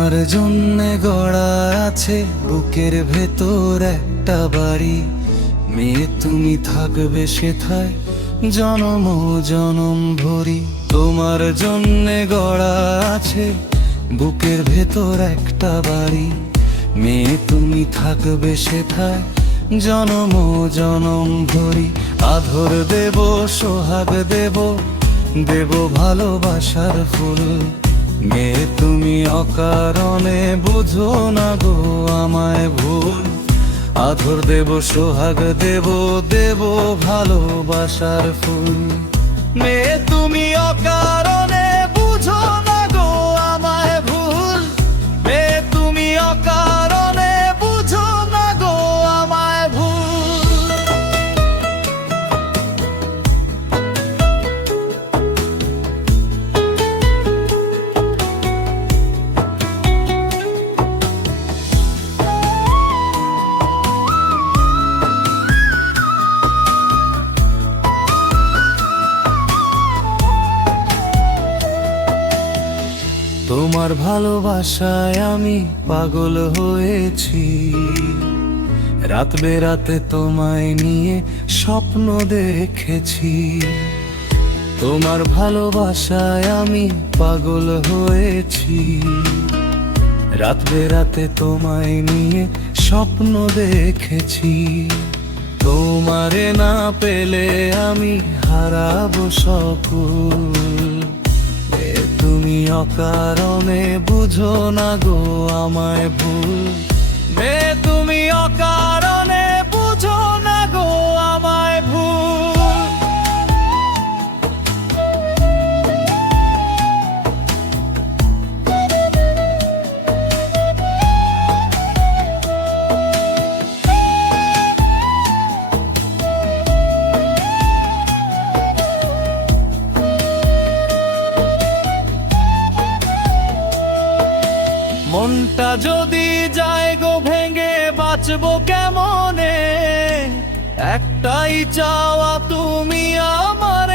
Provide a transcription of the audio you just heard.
তোমার জন্যে গড়া আছে বুকের ভেতর একটা বাড়ি। মেয়ে তুমি থাকবে সেথায় জনম জনম ভরি। তোমার জন্যে গড়া আছে বুকের ভেতর একটা বাড়ি। মেয়ে তুমি থাকবে সেথায় জনম জনম ভরি। আধর দেব সোহাগ দেব, দেব ভালোবাসার ফুল। মেয়ে তুমি অকারণে বুঝো না গো আমায় ভুল। আধর দেব সোহাগ দেব, দেব ভালোবাসার ফুল। মেয়ে তুমি অকারণে বুঝো না গো আমায় ভুল। মেয়ে তুমি অকারণে বুঝো না গো আমায় ভুল। তোমার ভালোবাসায় আমি পাগল হয়েছি। রাত বেরাতে তোমায় নিয়ে স্বপ্ন দেখেছি। তোমার ভালোবাসায় আমি পাগল হয়েছি। রাত বেরাতে তোমায় নিয়ে স্বপ্ন দেখেছি। তোমারে না পেলে আমি হারাবো সকল। তুমি অকারণে বুঝো না গো আমায় ভুল। মেয়ে তুমি অকারণে বুঝো না গো আমায় ভুল। মনটা যদি যায় গো ভেঙে বাঁচবো কেমনে? একটাই চাওয়া তুমি আমার